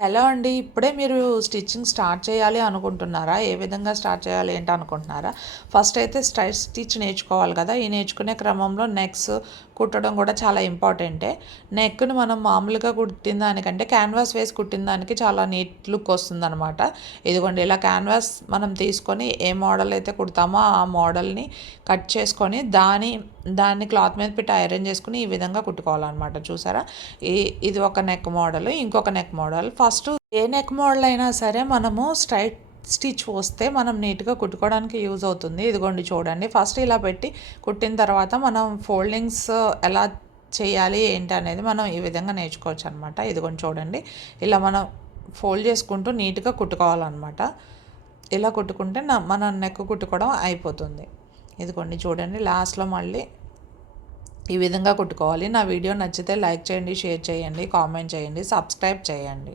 Hello అండి. ఇప్పుడే మీరు స్టిచ్చింగ్ స్టార్ట్ చేయాలి అనుకుంటున్నారా? ఏ విధంగా స్టార్ట్ చేయాలి ఏంటి అనుకుంటున్నారా? ఫస్ట్ అయితే స్ట్రైట్ స్టిచ్ నేర్చుకోవాలి కదా! ఈ నేర్చుకునే క్రమంలో నెక్స్ కుట్టడం కూడా చాలా ఇంపార్టెంటే. నెక్‌ని మనం మామూలుగా కుట్టిన దానికంటే క్యాన్వాస్ వేసి కుట్టిన దానికి చాలా నీట్ లుక్ వస్తుందనమాట. ఇదిగోండి ఇలా క్యాన్వాస్ మనం తీసుకొని ఏ మోడల్ అయితే కుడతామో ఆ మోడల్‌ని కట్ చేసుకొని దాన్ని క్లాత్ మీద పెట్టి ఐరన్ చేసుకొని ఈ విధంగా కుట్టుకోవాలన్నమాట. చూసారా? ఈ ఇది ఒక నెక్ మోడల్, ఇంకొక నెక్ మోడల్. ఫస్ట్ ఏ నెక్ మోడల్ అయినా సరే మనము స్ట్రైట్ స్టిచ్ వస్తే మనం నీట్గా కుట్టుకోవడానికి యూజ్ అవుతుంది. ఇదిగోండి చూడండి, ఫస్ట్ ఇలా పెట్టి కుట్టిన తర్వాత మనం ఫోల్డింగ్స్ ఎలా చేయాలి ఏంటి అనేది మనం ఈ విధంగా నేర్చుకోవచ్చు అనమాట. ఇదిగోండి చూడండి, ఇలా మనం ఫోల్డ్ చేసుకుంటూ నీట్గా కుట్టుకోవాలన్నమాట. ఇలా కుట్టుకుంటే మన నెక్ కుట్టుకోవడం అయిపోతుంది. ఇదిగోండి చూడండి, లాస్ట్లో మళ్ళీ ఈ విధంగా కుట్టుకోవాలి. నా వీడియో నచ్చితే లైక్ చేయండి, షేర్ చేయండి, కామెంట్ చేయండి, సబ్స్క్రైబ్ చేయండి.